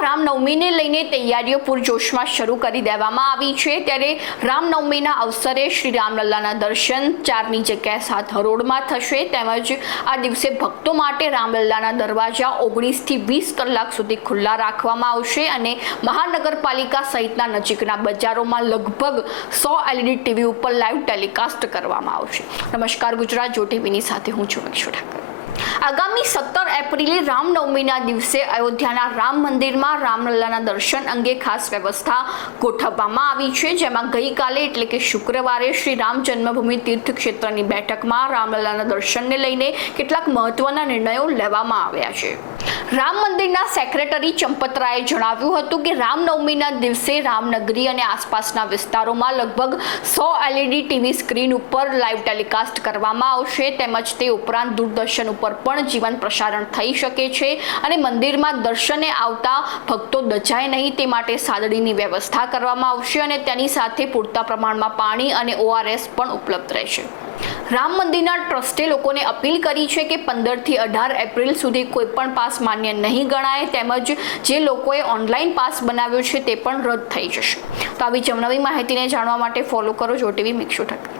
રામનવમીને લઈને તૈયારીઓ પૂરજોશમાં શરૂ કરી દેવામાં આવી છે. ત્યારે રામનવમીના અવસરે શ્રી રામલલ્લાના દર્શન ચારની જગ્યાએ સાત હરોળમાં થશે. તેમજ આ દિવસે ભક્તો માટે રામલલ્લાના દરવાજા ઓગણીસથી વીસ કલાક સુધી ખુલ્લા રાખવામાં આવશે અને મહાનગરપાલિકા સહિતના નજીકના બજારોમાં લગભગ સો એલઈડી ટીવી ઉપર લાઈવ ટેલિકાસ્ટ કરવામાં આવશે. નમસ્કાર, ગુજરાત જો સાથે હું છું ઠાકર. આગામી સત્તર એપ્રિલે રામનવમીના દિવસે અયોધ્યાના રામ મંદિરમાં રામલલ્લાના દર્શન અંગે ખાસ વ્યવસ્થા ગોઠવવામાં આવી છે. જેમાં ગઈકાલે એટલે કે શુક્રવારે શ્રી રામ જન્મભૂમિ તીર્થ ક્ષેત્રની બેઠકમાં રામલલ્લાના દર્શનને લઈને કેટલાક મહત્વના નિર્ણયો લેવામાં આવ્યા છે. રામ મંદિરના સેક્રેટરી ચંપતરાએ જણાવ્યું હતું કે રામનવમીના દિવસે રામનગરી અને આસપાસના વિસ્તારોમાં લગભગ સો એલઈડી ટીવી સ્ક્રીન ઉપર લાઈવ ટેલિકાસ્ટ કરવામાં આવશે. તેમજ તે ઉપરાંત દૂરદર્શન ઉપર પણ જીવન પ્રસારણ થઈ શકે છે અને મંદિરમાં દર્શને આવતા ભક્તો દજાય નહીં તે માટે સાદડીની વ્યવસ્થા કરવામાં આવશે અને તેની સાથે પૂરતા પ્રમાણમાં પાણી અને ઓઆરએસ પણ ઉપલબ્ધ રહેશે. રામ મંદિરના ટ્રસ્ટે લોકોને અપીલ કરી છે કે પંદરથી અઢાર એપ્રિલ સુધી કોઈ પણ પાસ માન્ય નહીં ગણાય તેમજ જે લોકોએ ઓનલાઈન પાસ બનાવ્યો છે તે પણ રદ થઈ જશે. તો આવી જમનવી માહિતીને જાણવા માટે ફોલો કરો જો ટીવી મિક્ષુ ઠક્કર.